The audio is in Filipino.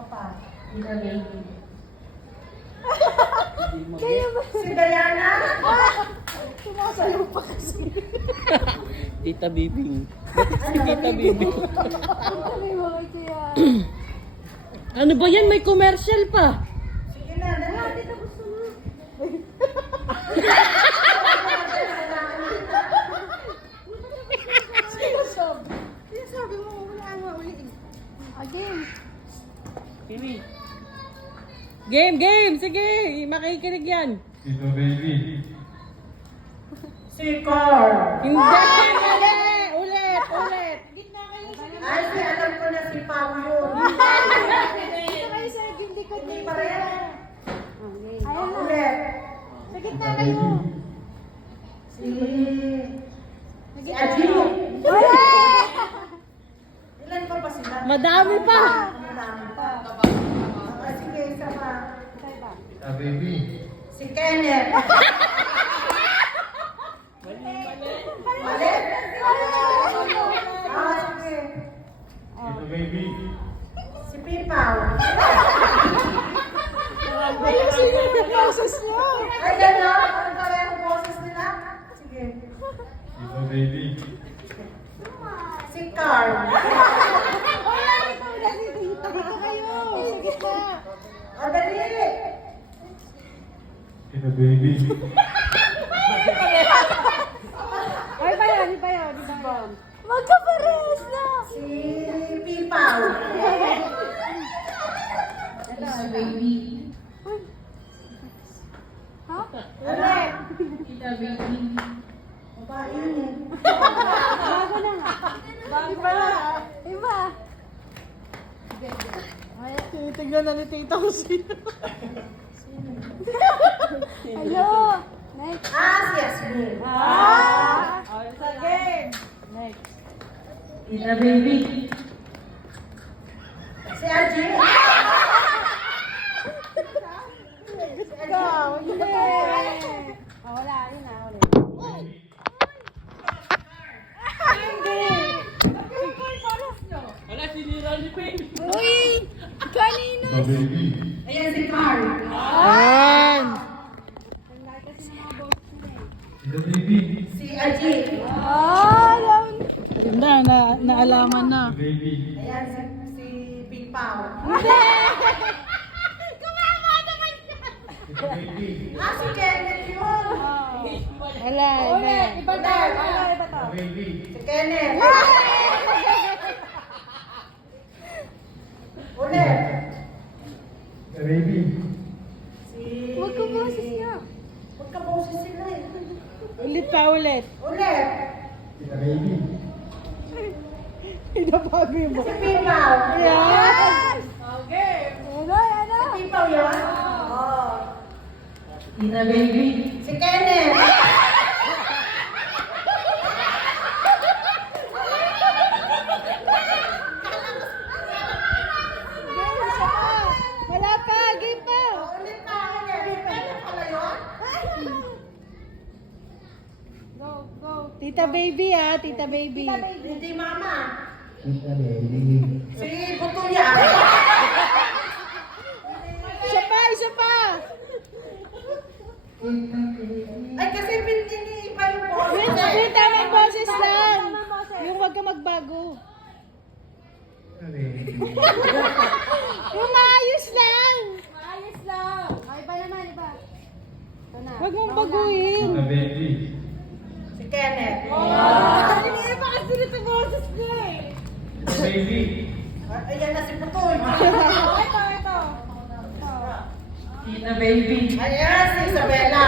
Tita Baby. Kaya ba? Si Diana. Sumasayaw pa kasi. Tita Bibing. Si Tita Bibing. May mga kaya. Ano ba yan? May commercial pa. Sige na, dali. Tapos na. Sabi mo, wala nga uli. Again. Game! Sige! Makikinig yan. Tito Baby. Si Carl. Hindi! Mali! Ulit! Ay, si alam ko na si Pao yun. Ito kayo sa hindi ko Hindi pa rin. Ayan na. Ulit. Sa gitna kayo. Si Aji. Ilan pa ba sila? Madami pa! Madami pa. Ah, sige, isa pa. Tita Baby. Si Kenneth. Mali? Ah, sige. Tito Baby. Si Pipaw. Ayusin niyo yung process niyo. Ay, gano'n? Ang pareho boses nila? Sige. Tito Baby. Si Carl. Wala ito. Dito kayo. Sa gitna. O, dali. Tito Baby. Ay, pa yun. Di ba? Magkapares na. Si Pipaw. Tita Baby. Ha? Ulit. Tita Baby. Babae yun eh. Bago na nga. Iba. Iba. Ay, Tinitignan na ni Tita ko sino. hello. Next. Ah, si Yasmin. Sige. Next. Tita Baby. Si Aji. Ikaw. Hindi. Wala. Yun na. Ulit. Wala, sinira ni Baby. Uy! Kanino? Tito Baby. Ayan si Carl. Ayan! Tito Baby. Si Aji. Alam. Naalaman na. Tito Baby. Ayan si Pipaw. Tito Baby. Ah, si Kenneth yun. Wala. Ulit. Iba to. Iba to. Tito Baby. Si Kenneth. Ulit. Tito Baby. Si... Huwag ka boses niya. Huwag ka boses sila eh. Ulit pa ulit. Ulit. Tita Baby. Inabago yung Si Pipaw. Yes! Okay. Ano? Pipaw yun? Oo. Tita Baby. Si Kenneth. Wala pa. Game pa. Ulit na ako niya. Kenneth pala yun? Go. Tita Baby Tita Baby. Hindi mama. Tita Baby. Si Butuya. Isa pa. Ay, kasi pinili iba yung boses. Yung tamang boses lang. Yung wag ka magbago. Tita Baby. Yung maayos lang. Ayos lang. Ay, iba naman. Iba. Ito na. Wag mong baguhin. Tita Baby. Si Kenneth. Hindi pa kasi nito boses niya eh. Tita Baby. Ayan na si Butoy. Ito. Tita Baby. Ayan si Isabela.